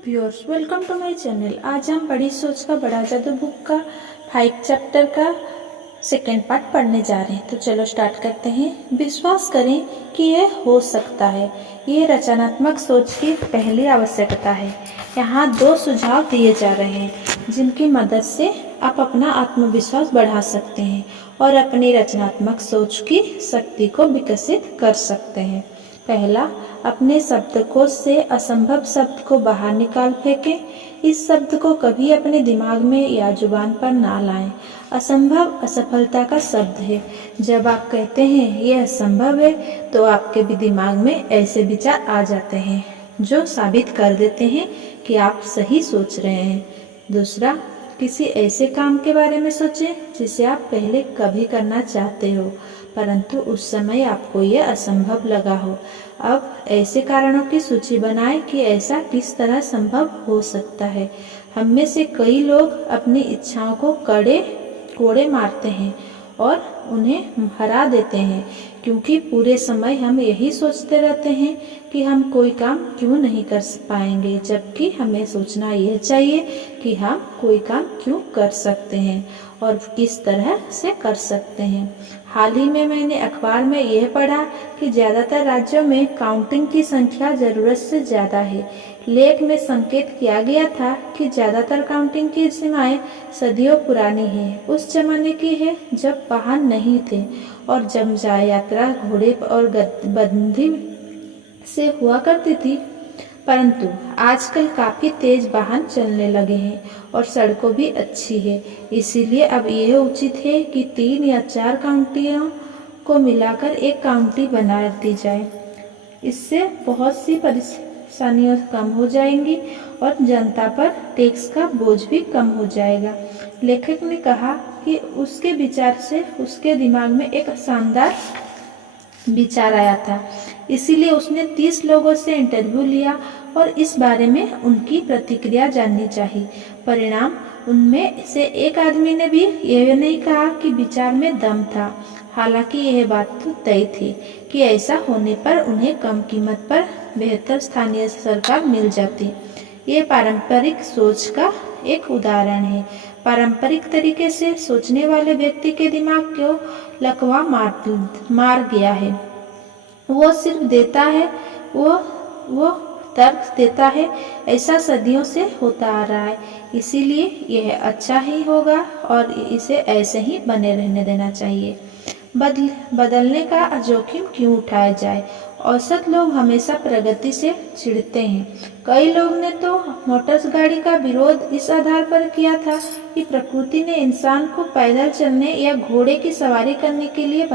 Viewers, welcome to my channel. आज हम बड़ी सोच का बड़ा जादू बुक का 5 चैप्टर का सेकेंड पार्ट पढ़ने जा रहे हैं। तो चलो स्टार्ट करते हैं। विश्वास करें कि यह हो सकता है। ये रचनात्मक सोच की पहली आवश्यकता है। यहाँ 2 सुझाव दिए जा रहे हैं जिनकी मदद से आप अपना आत्मविश्वास बढ़ा सकते हैं और अपनी रचनात्मक सोच की शक्ति को विकसित कर सकते हैं। पहला, अपने शब्दकोश से असंभव शब्द को बाहर निकाल फेंकें। इस शब्द को कभी अपने दिमाग में या जुबान पर ना लाएं। असंभव असफलता का शब्द है। जब आप कहते हैं यह असंभव है तो आपके भी दिमाग में ऐसे विचार आ जाते हैं जो साबित कर देते हैं कि आप सही सोच रहे हैं। दूसरा, किसी ऐसे काम के बारे में सोचें जिसे आप पहले कभी करना चाहते हो परंतु उस समय आपको यह असंभव लगा हो। अब ऐसे कारणों की सूची बनाएं कि ऐसा किस तरह संभव हो सकता है। हम में से कई लोग अपनी इच्छाओं को कोड़े मारते हैं और उन्हें हरा देते हैं क्योंकि पूरे समय हम यही सोचते रहते हैं कि हम कोई काम क्यों नहीं कर पाएंगे, जबकि हमें सोचना यह चाहिए कि हम कोई काम क्यों कर सकते हैं और किस तरह से कर सकते हैं। हाल ही में मैंने अखबार में यह पढ़ा कि ज़्यादातर राज्यों में काउंटिंग की संख्या ज़रूरत से ज़्यादा है। लेख में संकेत किया गया था कि ज़्यादातर काउंटिंग की सीमाएं सदियों पुरानी हैं। उस जमाने की है जब वाहन नहीं थे और जब यात्रा घोड़े और बंदी से हुआ करती थी, परंतु आजकल काफ़ी तेज वाहन चलने लगे हैं और सड़कों भी अच्छी है। इसीलिए अब यह उचित है कि 3 या 4 काउंटियों को मिलाकर एक काउंटी बना दी जाए। इससे बहुत सी परेशानियां कम हो जाएंगी और जनता पर टैक्स का बोझ भी कम हो जाएगा। लेखक ने कहा कि उसके विचार से उसके दिमाग में एक शानदार विचार आया था, इसीलिए उसने 30 लोगों से इंटरव्यू लिया और इस बारे में उनकी प्रतिक्रिया जाननी चाहिए। परिणाम, उनमें से एक आदमी ने भी यह नहीं कहा कि विचार में दम था। हालांकि यह बात तो तय थी कि ऐसा होने पर उन्हें कम कीमत पर बेहतर स्थानीय सरकार मिल जाती। ये पारंपरिक सोच का एक उदाहरण है। पारंपरिक तरीके से सोचने वाले व्यक्ति के दिमाग को लकवा मार गया है। वो सिर्फ देता है, वो तर्क देता है। ऐसा सदियों से होता आ रहा है, इसीलिए यह अच्छा ही होगा और इसे ऐसे ही बने रहने देना चाहिए। बदलने का जोखिम क्यों उठाया जाए? औसत लोग हमेशा प्रगति से चिढ़ते हैं। कई लोग ने तो मोटर गाड़ी का विरोध इस आधार पर किया था कि प्रकृति ने इंसान को पैदल चलने या घोड़े की सवारी करने के लिए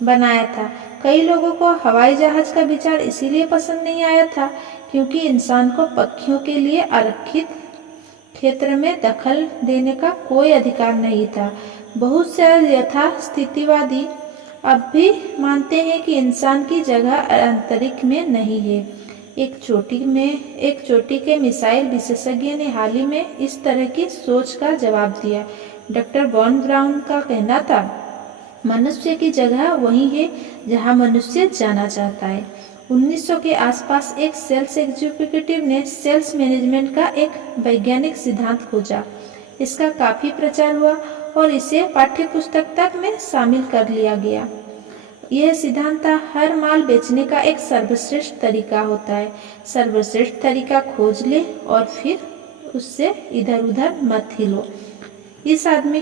बनाया था। कई लोगों को हवाई जहाज का विचार इसीलिए पसंद नहीं आया था क्योंकि इंसान को पक्षियों के लिए आरक्षित क्षेत्र में दखल देने का कोई अधिकार नहीं था। बहुत से यथास्थितिवादी अब भी मानते हैं कि इंसान की जगह अंतरिक्ष में नहीं है। एक चोटी के मिसाइल विशेषज्ञ ने हाल ही में इस तरह की सोच का जवाब दिया। डॉक्टर वॉन ब्राउन का कहना था, मनुष्य की जगह वही है जहां मनुष्य जाना चाहता है। 1900 के आसपास एक सेल्स एग्जीक्यूटिव ने सेल्स मैनेजमेंट का एक वैज्ञानिक सिद्धांत खोजा। इसका काफी प्रचार हुआ और इसे पाठ्यपुस्तक तक में शामिल कर लिया गया। यह सिद्धांत था, हर माल बेचने का एक सर्वश्रेष्ठ तरीका होता है। सर्वश्रेष्ठ तरीका खोज ले और फिर उससे इधर उधर मत हिलो। इस आदमी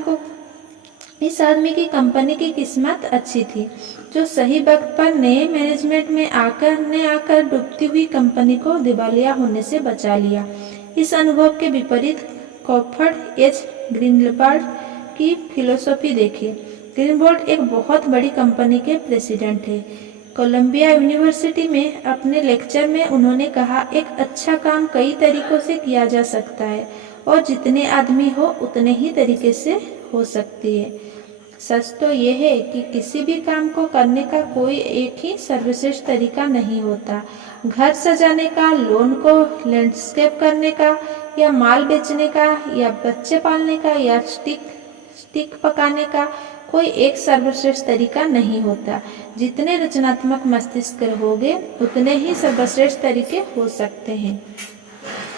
की कंपनी की किस्मत अच्छी थी जो सही वक्त पर नए मैनेजमेंट में आकर डूबती हुई कंपनी को दिवालिया होने से बचा लिया। इस अनुभव के विपरीत कॉफर्ड एच ग्रीनबर्ट की फिलोसॉफी देखिए। ग्रीनबर्ट एक बहुत बड़ी कंपनी के प्रेसिडेंट है। कोलंबिया यूनिवर्सिटी में अपने लेक्चर में उन्होंने कहा, एक अच्छा काम कई तरीकों से किया जा सकता है और जितने आदमी हो उतने ही तरीके से हो सकती है। सच तो यह है कि किसी भी काम को करने का कोई एक ही सर्वश्रेष्ठ तरीका नहीं होता। घर सजाने का, लोन को लैंडस्केप करने का, या माल बेचने का, या बच्चे पालने का, या स्टिक पकाने का कोई एक सर्वश्रेष्ठ तरीका नहीं होता। जितने रचनात्मक मस्तिष्क होंगे उतने ही सर्वश्रेष्ठ तरीके हो सकते हैं।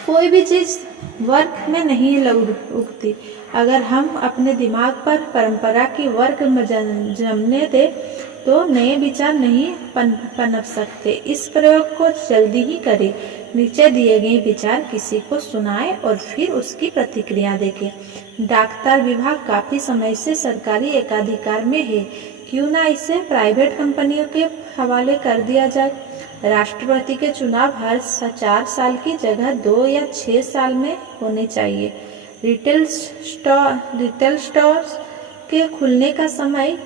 कोई भी चीज़ वर्क में नहीं उगती। अगर हम अपने दिमाग पर परंपरा की वर्क में जमने दें तो नए विचार नहीं पनप सकते। इस प्रयोग को जल्दी ही करें। नीचे दिए गए विचार किसी को सुनाएं और फिर उसकी प्रतिक्रिया देखें। डाकतार विभाग काफी समय से सरकारी एकाधिकार में है, क्यों ना इसे प्राइवेट कंपनियों के हवाले कर दिया जाए। राष्ट्रपति के चुनाव हर 4 साल की जगह 2 या 6 साल में होने चाहिए। रिटेल स्टोर्स के खुलने का समय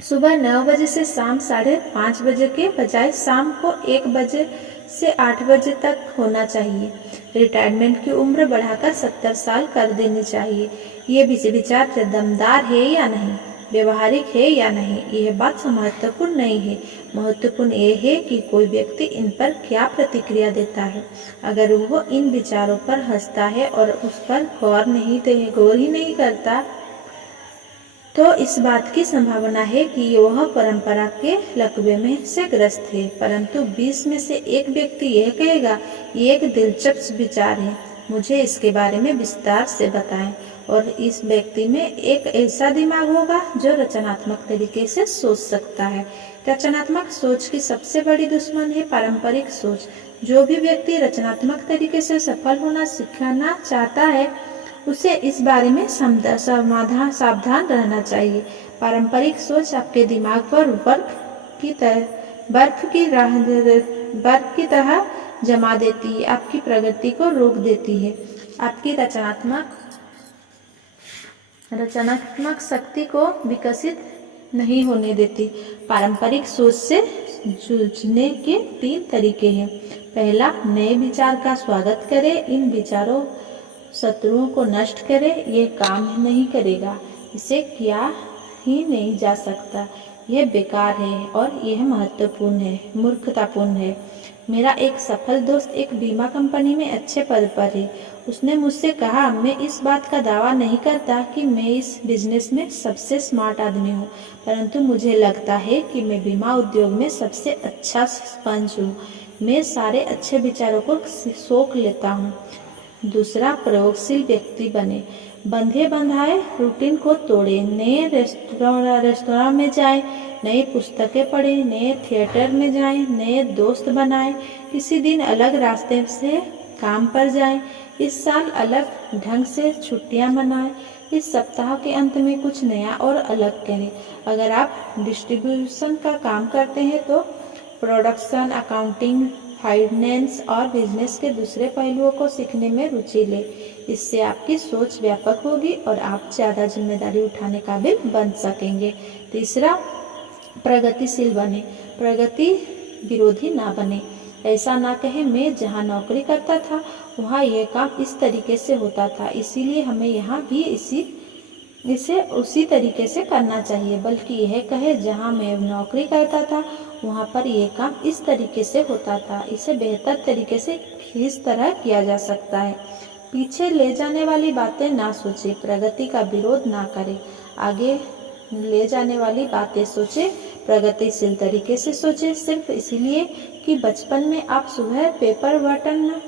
सुबह 9 बजे से शाम 5:30 बजे के बजाय शाम को 1 बजे से 8 बजे तक होना चाहिए। रिटायरमेंट की उम्र बढ़ाकर 70 साल कर देनी चाहिए। ये विचार दमदार है या नहीं, व्यवहारिक है या नहीं, यह बात महत्वपूर्ण नहीं है। महत्वपूर्ण यह है कि कोई व्यक्ति इन पर क्या प्रतिक्रिया देता है। अगर वो इन विचारों पर हंसता है और उस पर गौर ही नहीं करता, तो इस बात की संभावना है कि वह परंपरा के लकवे में से ग्रस्त है। परंतु 20 में से एक व्यक्ति यह कहेगा, ये एक दिलचस्प विचार है, मुझे इसके बारे में विस्तार से बताएं। और इस व्यक्ति में एक ऐसा दिमाग होगा जो रचनात्मक तरीके से सोच सकता है। रचनात्मक सोच की सबसे बड़ी दुश्मन है पारंपरिक सोच। जो भी व्यक्ति रचनात्मक तरीके से सफल होना सीखना चाहता है, उसे इस बारे में सावधान रहना चाहिए। पारंपरिक सोच आपके दिमाग पर बर्फ की तरह जमा देती है, आपकी प्रगति को रोक देती है, आपकी रचनात्मक शक्ति को विकसित नहीं होने देती। पारंपरिक सोच से जूझने के 3 तरीके हैं। पहला, नए विचार का स्वागत करें। इन विचारों शत्रुओं को नष्ट करें। यह काम नहीं करेगा, इसे किया ही नहीं जा सकता, यह बेकार है और यह मूर्खतापूर्ण है। मेरा एक सफल दोस्त एक बीमा कंपनी में अच्छे पद पर है। उसने मुझसे कहा, मैं इस बात का दावा नहीं करता कि मैं इस बिजनेस में सबसे स्मार्ट आदमी हूँ, परंतु मुझे लगता है कि मैं बीमा उद्योग में सबसे अच्छा स्पंज हूँ। मैं सारे अच्छे विचारों को सोख लेता हूँ। दूसरा, प्रयोगशील व्यक्ति बने। बंधे बंधाए रूटीन को तोड़े। नए रेस्तोरां में जाएं, नई पुस्तकें पढ़ें, नए थिएटर में जाएं, नए दोस्त बनाएं। किसी दिन अलग रास्ते से काम पर जाएं। इस साल अलग ढंग से छुट्टियां मनाएं। इस सप्ताह के अंत में कुछ नया और अलग करें। अगर आप डिस्ट्रीब्यूशन का काम करते हैं तो प्रोडक्शन, अकाउंटिंग, फाइनेंस और बिजनेस के दूसरे पहलुओं को सीखने में रुचि ले। इससे आपकी सोच व्यापक होगी और आप ज़्यादा जिम्मेदारी उठाने काबिल बन सकेंगे। तीसरा, प्रगतिशील बने। प्रगति विरोधी ना बने। ऐसा ना कहें, मैं जहाँ नौकरी करता था वहाँ यह काम इस तरीके से होता था, इसीलिए हमें यहाँ भी इसे उसी तरीके से करना चाहिए। बल्कि यह कहे, जहाँ मैं नौकरी करता था वहाँ पर यह काम इस तरीके से होता था, इसे बेहतर तरीके से किस तरह किया जा सकता है। पीछे ले जाने वाली बातें ना सोचे। प्रगति का विरोध ना करें। आगे ले जाने वाली बातें सोचे। प्रगतिशील तरीके से सोचे। सिर्फ इसलिए कि बचपन में आप सुबह पेपर बटन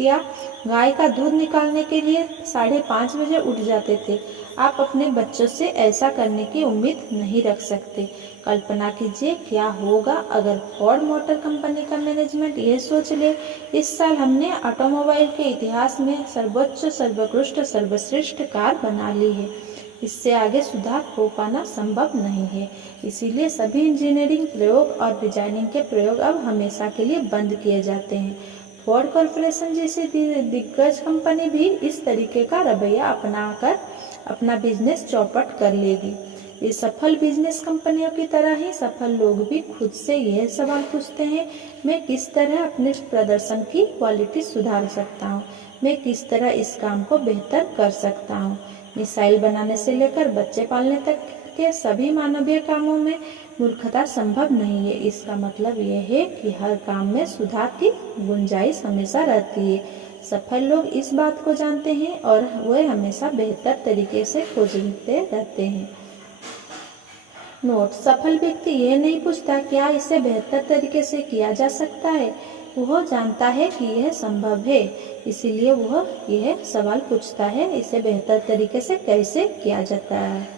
या गाय का दूध निकालने के लिए 5:30 बजे उठ जाते थे, आप अपने बच्चों से ऐसा करने की उम्मीद नहीं रख सकते। कल्पना कीजिए क्या होगा अगर फोर्ड मोटर कंपनी का मैनेजमेंट यह सोच ले, इस साल हमने ऑटोमोबाइल के इतिहास में सर्वोच्च, सर्वोत्कृष्ट, सर्वश्रेष्ठ कार बना ली है। इससे आगे सुधार हो पाना संभव नहीं है। इसीलिए सभी इंजीनियरिंग प्रयोग और डिजाइनिंग के प्रयोग अब हमेशा के लिए बंद किए जाते हैं। फोर्ड कॉरपोरेशन जैसी दिग्गज कंपनी भी इस तरीके का रवैया अपनाकर अपना बिजनेस चौपट कर लेगी। ये सफल बिजनेस कंपनियों की तरह ही सफल लोग भी खुद से यह सवाल पूछते हैं, मैं किस तरह अपने प्रदर्शन की क्वालिटी सुधार सकता हूँ, मैं किस तरह इस काम को बेहतर कर सकता हूँ। मिसाइल बनाने से लेकर बच्चे पालने तक के सभी मानवीय कामों में मूर्खता संभव नहीं है। इसका मतलब यह है कि हर काम में सुधार की गुंजाइश हमेशा रहती है। सफल लोग इस बात को जानते हैं और वे हमेशा बेहतर तरीके से खोजते रहते हैं। नोट: सफल व्यक्ति यह नहीं पूछता क्या इसे बेहतर तरीके से किया जा सकता है, वह जानता है कि यह संभव है, इसीलिए वह यह सवाल पूछता है, इसे बेहतर तरीके से कैसे किया जाता है।